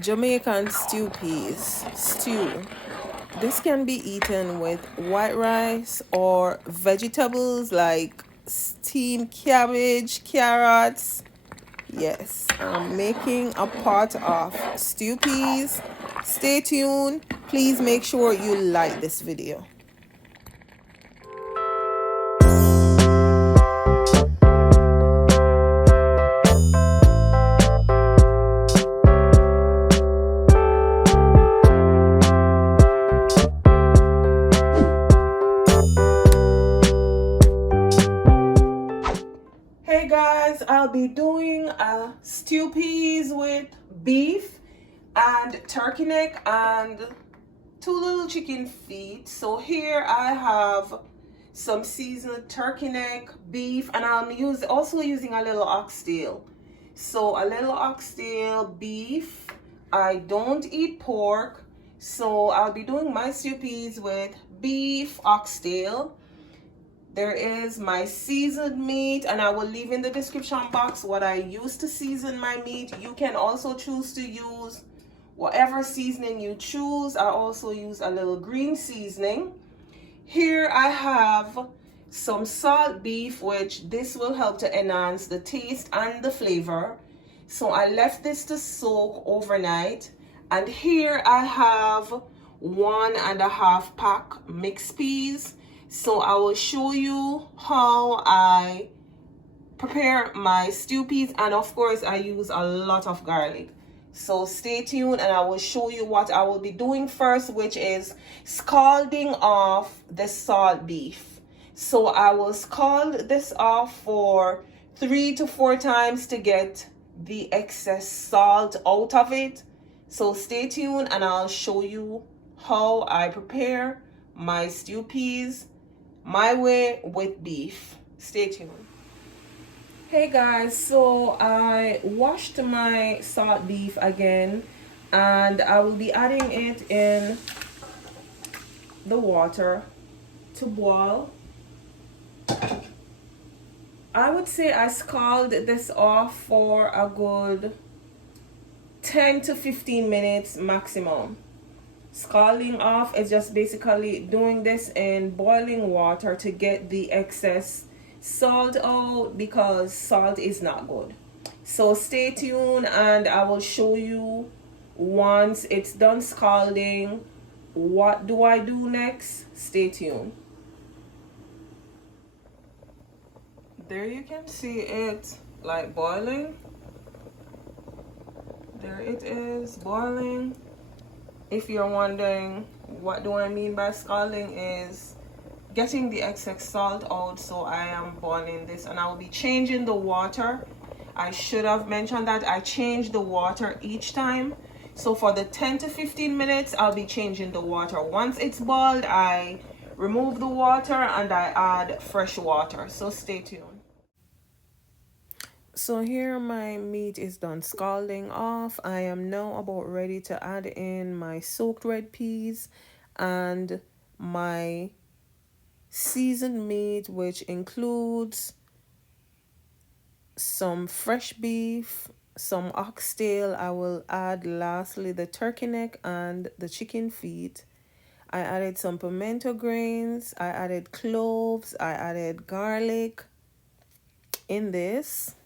Jamaican stew peas stew. This can be eaten with white rice or vegetables like steamed cabbage, carrots. Yes, I'm making a pot of stew peas. Stay tuned. Please make sure you like this video. Hey guys, I'll be doing a stew peas with beef and turkey neck and two little chicken feet. So here I have some seasoned turkey neck, beef, and I'm also using a little oxtail. So a little oxtail, beef. I don't eat pork, so I'll be doing my stew peas with beef, oxtail. There is my seasoned meat, and I will leave in the description box what I use to season my meat. You can also choose to use whatever seasoning you choose. I also use a little green seasoning. Here I have some salt beef, which this will help to enhance the taste and the flavor. So I left this to soak overnight. And here I have 1.5 pack mixed peas. So I will show you how I prepare my stew peas, and of course I use a lot of garlic. So stay tuned and I will show you what I will be doing first, which is scalding off the salt beef. So I will scald this off for 3 to 4 times to get the excess salt out of it. So stay tuned and I'll show you how I prepare my stew peas my way with beef. Stay tuned. Hey guys, so I washed my salt beef again and I will be adding it in the water to boil. I would say I scald this off for a good 10 to 15 minutes maximum. Scalding off is just basically doing this in boiling water to get the excess salt out, because salt is not good. So stay tuned and I will show you once it's done scalding what do I do next. Stay tuned. There you can see it like boiling. There it is boiling. If you're wondering what do I mean by scalding, is getting the excess salt out. So I am boiling this and I will be changing the water. I should have mentioned that I change the water each time. So for the 10 to 15 minutes I'll be changing the water. Once it's boiled, I remove the water and I add fresh water. So stay tuned. So here my meat is done scalding off. I am now about ready to add in my soaked red peas and my seasoned meat, which includes some fresh beef, some oxtail. I will add lastly the turkey neck and the chicken feet. I added some pimento grains, I added cloves, I added garlic in this.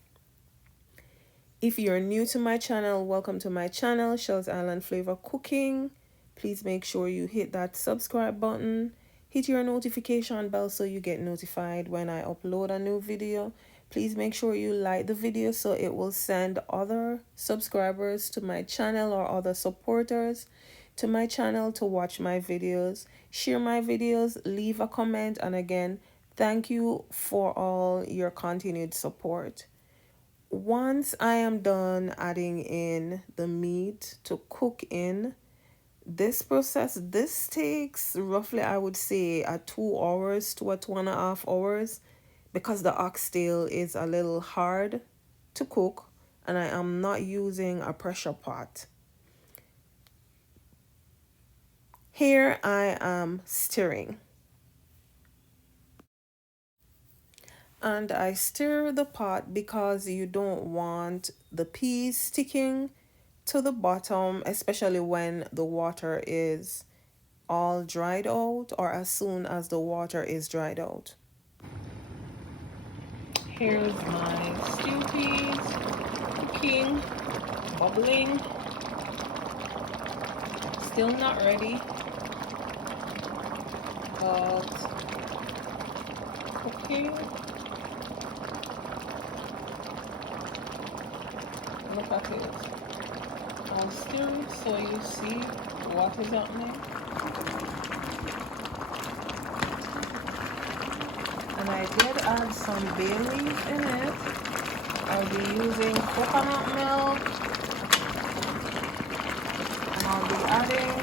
If you're new to my channel, welcome to my channel, Shelly's Island Flavor Cooking. Please make sure you hit that subscribe button. Hit your notification bell so you get notified when I upload a new video. Please make sure you like the video so it will send other subscribers to my channel or other supporters to my channel to watch my videos. Share my videos, leave a comment, and again, thank you for all your continued support. Once I am done adding in the meat to cook in, this process, this takes roughly, I would say, 2 hours to 2.5 hours, because the oxtail is a little hard to cook and I am not using a pressure pot. Here I am stirring. And I stir the pot because you don't want the peas sticking to the bottom, especially when the water is all dried out or as soon as the water is dried out. Here's my stew peas cooking, bubbling, still not ready, but cooking. Look at it. I'll stir so you see what is happening. And I did add some bay leaf in it. I'll be using coconut milk, and I'll be adding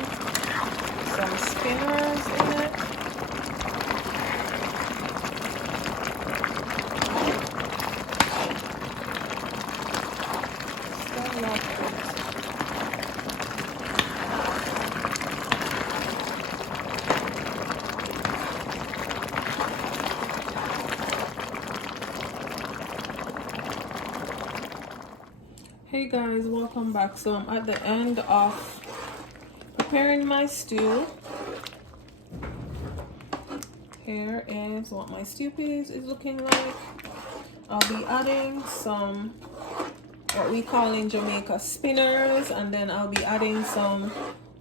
some spinners in it. Still love it. Hey guys, welcome back. So I'm at the end of preparing my stew. Here is what my stew peas is looking like. I'll be adding some what we call in Jamaica spinners, and then I'll be adding some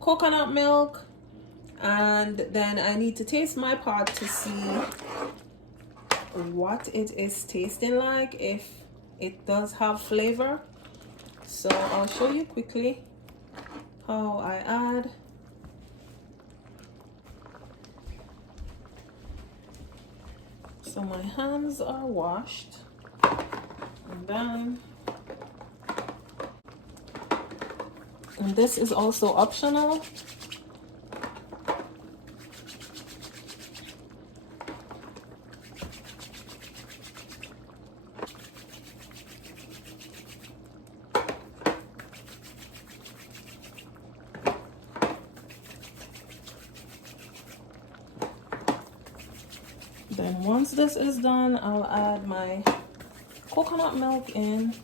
coconut milk, and then I need to taste my pot to see what it is tasting like, if it does have flavor. So I'll show you quickly how I add. So my hands are washed, and this is also optional. Then once this is done, I'll add my coconut milk in.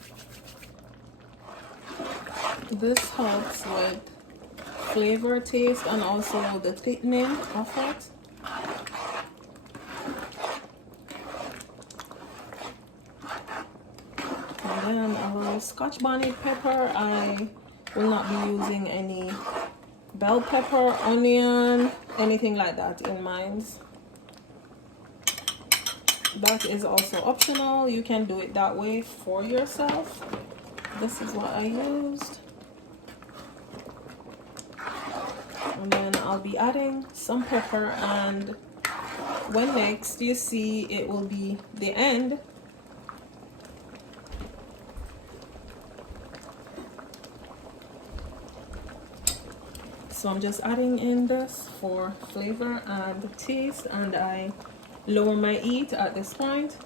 This helps with flavor, taste, and also the thickening of it. And then our Scotch bonnet pepper. I will not be using any bell pepper, onion, anything like that in mine. That is also optional. You can do it that way for yourself. This is what I used. And then I'll be adding some pepper, and when next you see it will be the end. So I'm just adding in this for flavor and taste, and I lower my heat at this point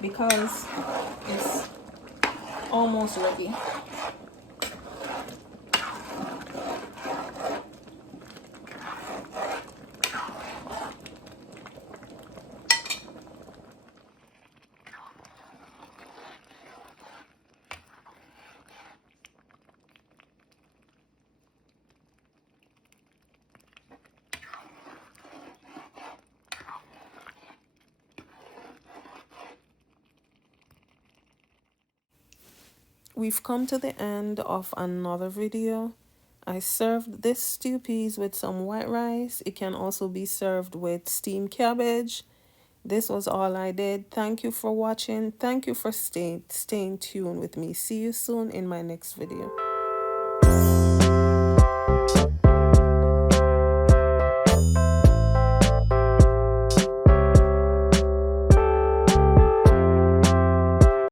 because it's almost ready. We've come to the end of another video. I served this stew peas with some white rice. It can also be served with steamed cabbage. This was all I did. Thank you for watching. Thank you for staying tuned with me. See you soon in my next video.